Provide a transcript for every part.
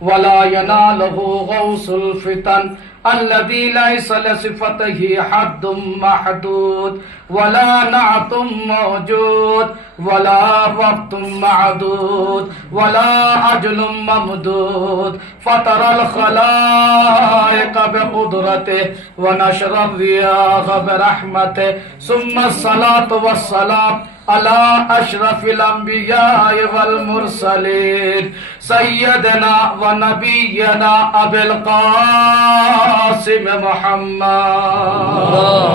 ولا يناله غوث الفتن الذي ليس لصفته حد محدود ولا نعت موجود ولا وقت معدود ولا أجل ممدود فطر الخلائق بقدرته ونشر الرياح برحمته ثم الصلاة والسلام على أشرف الأنبياء والمرسلين سيدنا ونبينا أبي القاسم محمد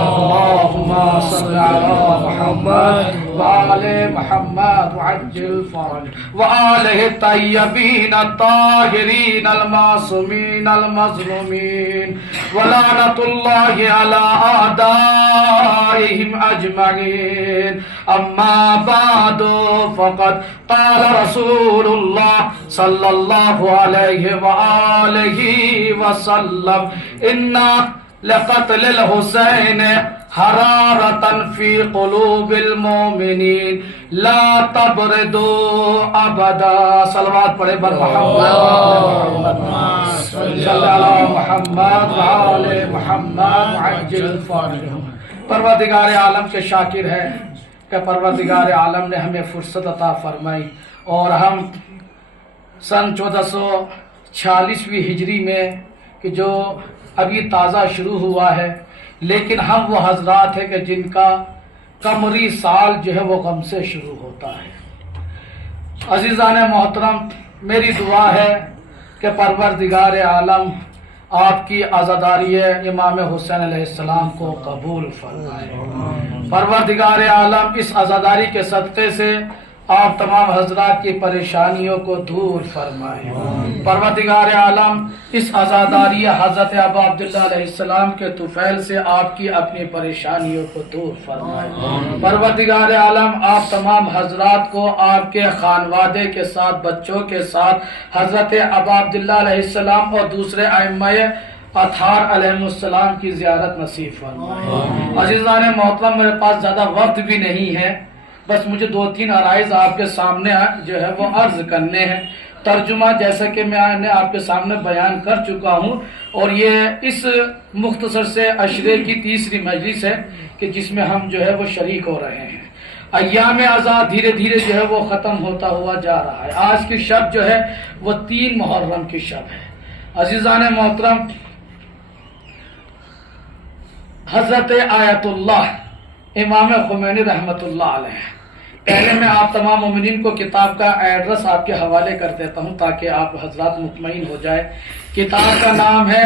اللهم صل على محمد وآل محمد وعجل فرج وآله الطيبين الطاهرين المعصومين المظلومين ولعنة الله على أعدائهم أجمعين أما بعد فقد قال رسول الله صلى الله عليه وآله وسلم إن لقتل الحسين حرارة في قلوب المؤمنين لا تبردوا أبدا صلوات پڑھے بر محمد صلی اللہ علیہ محمد وآل محمد وعجل فرجهم. پروردگار عالم کے شاکر ہے کہ پروردگار عالم نے ہمیں فرصت عطا فرمائی اور ہم سن 1446 ہجری میں کہ جو ابھی تازہ شروع ہوا ہے، لیکن ہم وہ حضرات ہیں کہ جن کا قمری سال جو ہے وہ غم سے شروع ہوتا ہے. عزیزان محترم، میری دعا ہے کہ پروردگار عالم آپ کی عزاداری امام حسین علیہ السلام کو قبول فرمائے. پروردگار عالم اس عزاداری کے صدقے سے آپ تمام حضرات کی پریشانیوں کو دور فرمائے. پروردگار عالم اس عزاداری حضرت ابا عبداللہ علیہ السلام کے طفیل سے آپ کی اپنی پریشانیوں کو دور فرمائے. پروردگار عالم آپ تمام حضرات کو آپ کے خانوادے کے ساتھ، بچوں کے ساتھ حضرت ابا عبداللہ علیہ السلام اور دوسرے ائمہ اطہار علیہ السلام کی زیارت نصیب فرمائے. عزیزان محترم، میرے پاس زیادہ وقت بھی نہیں ہے، بس مجھے 2-3 عرائض آپ کے سامنے جو ہے وہ عرض کرنے ہیں. ترجمہ جیسا کہ میں نے آپ کے سامنے بیان کر چکا ہوں، اور یہ اس مختصر سے عشرے کی تیسری مجلس ہے کہ جس میں ہم جو ہے وہ شریک ہو رہے ہیں. ایام آزاد دھیرے دھیرے جو ہے وہ ختم ہوتا ہوا جا رہا ہے. آج کی شب جو ہے وہ 3 محرم کی شب ہے. عزیزان محترم، حضرت آیت اللہ امام خمینی رحمۃ اللہ علیہ، پہلے میں آپ تمام مومنین کو کتاب کا ایڈریس آپ کے حوالے کر دیتا ہوں تاکہ آپ حضرات مطمئن ہو جائے. کتاب کا نام ہے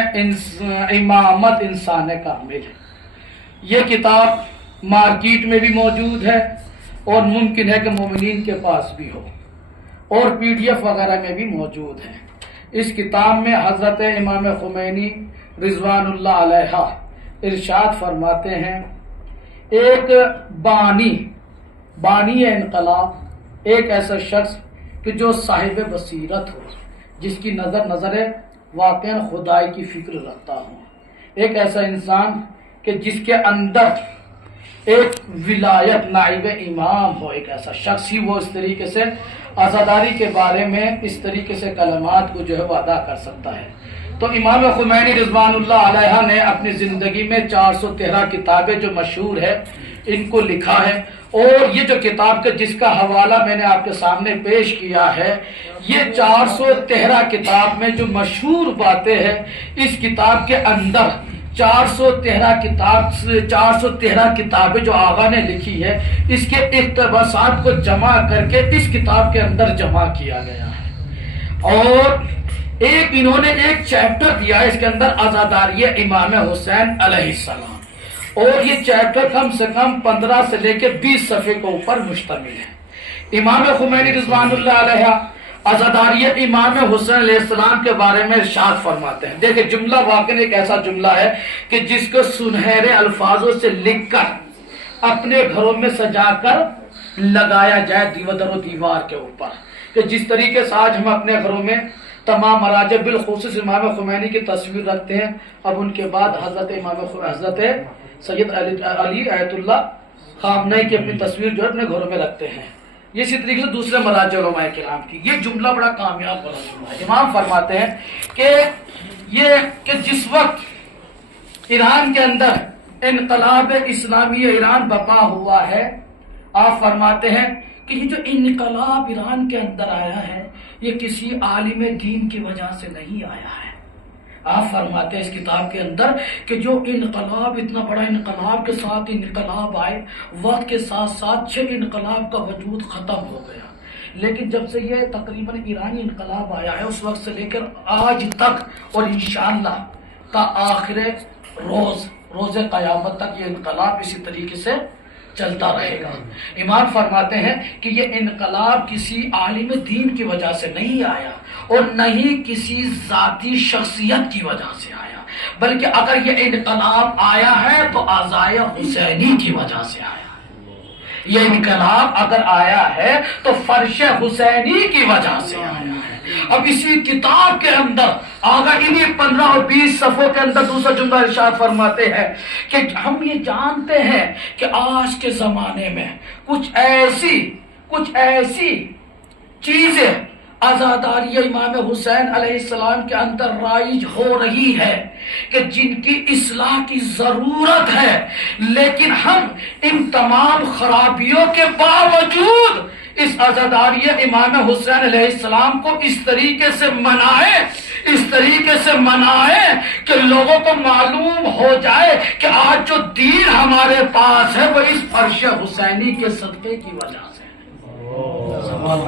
امامت انسان کامل. یہ کتاب مارکیٹ میں بھی موجود ہے اور ممکن ہے کہ مومنین کے پاس بھی ہو، اور PDF وغیرہ میں بھی موجود ہے. اس کتاب میں حضرت امام خمینی رضوان اللہ علیہ ارشاد فرماتے ہیں، ایک بانی انقلاب ایک ایسا شخص کہ جو صاحب بصیرت ہو، جس کی نظر واقعا خدائی کی فکر رکھتا ہو. ایک ایسا انسان کہ جس کے اندر ایک ولایت نائب امام ہو. ایک ایسا شخص ہی وہ اس طریقے سے عزاداری کے بارے میں اس طریقے سے کلمات کو جو ہے وہ ادا کر سکتا ہے. تو امام خمینی رضوان اللہ علیہ نے اپنی زندگی میں 413 کتابیں جو مشہور ہے ان کو لکھا ہے، اور یہ جو کتاب کا جس کا حوالہ میں نے آپ کے سامنے پیش کیا ہے، یہ 413 کتاب میں جو مشہور باتیں ہیں، اس کتاب کے اندر 413 کتابیں جو آقا نے لکھی ہے، اس کے اقتباسات کو جمع کر کے اس کتاب کے اندر جمع کیا گیا ہے. اور انہوں نے ایک چیپٹر دیا ہے اس کے اندر عزاداری امام حسین علیہ السلام، اور یہ چیپٹر کم سے کم 15 سے لے کے 20 صفحے کے اوپر مشتمل ہے. امام خمینی رضوان اللہ علیہ عزاداری امام حسین علیہ السلام کے بارے میں ارشاد فرماتے ہیں. دیکھیں، جملہ واقعی ایک ایسا جملہ ہے کہ جس کو سنہرے الفاظوں سے لکھ کر اپنے گھروں میں سجا کر لگایا جائے دیوار و دیوار کے اوپر، کہ جس طریقے سے آج ہم اپنے گھروں میں تمام مراجع بالخصوص امام خمینی کی تصویر رکھتے ہیں. اب ان کے بعد حضرت سید علی آیت اللہ خامنئی کی اپنی تصویر جو اپنے گھروں میں رکھتے ہیں. یہ اسی طریقے سے دوسرے مراجع علماء کرام کی یہ جملہ بڑا کامیاب والا جملہ ہے. امام فرماتے ہیں کہ جس وقت ایران کے اندر انقلاب اسلامی ایران برپا ہوا ہے، آپ فرماتے ہیں کہ یہ جو انقلاب ایران کے اندر آیا ہے یہ کسی عالم دین کی وجہ سے نہیں آیا ہے. آپ فرماتے ہیں اس کتاب کے اندر کہ جو انقلاب، اتنا بڑا انقلاب کے ساتھ انقلاب آئے، وقت کے ساتھ ساتھ 6 انقلاب کا وجود ختم ہو گیا، لیکن جب سے یہ تقریباً ایرانی انقلاب آیا ہے اس وقت سے لے کر آج تک اور انشاءاللہ تا آخر روز قیامت تک یہ انقلاب اسی طریقے سے چلتا رہے گا. امام فرماتے ہیں کہ یہ انقلاب کسی عالم دین کی وجہ سے نہیں آیا اور نہ ہی کسی ذاتی شخصیت کی وجہ سے آیا، بلکہ اگر یہ انقلاب آیا ہے تو آزائے حسینی کی وجہ سے آیا. یہ انقلاب اگر آیا ہے تو فرش حسینی کی وجہ سے آیا ہے. اب اسی کتاب کے اندر آگا انہیں 15 اور 20 صفحوں کے اندر دوسرا جملہ ارشاد فرماتے ہیں کہ ہم یہ جانتے ہیں کہ آج کے زمانے میں کچھ ایسی چیزیں عزاداری امام حسین علیہ السلام کے اندر رائج ہو رہی ہے کہ جن کی اصلاح کی ضرورت ہے، لیکن ہم ان تمام خرابیوں کے باوجود اس عزاداری امام حسین علیہ السلام کو اس طریقے سے منائیں کہ لوگوں کو معلوم ہو جائے کہ آج جو دین ہمارے پاس ہے وہ اس فرش حسینی کے صدقے کی وجہ سے ہے.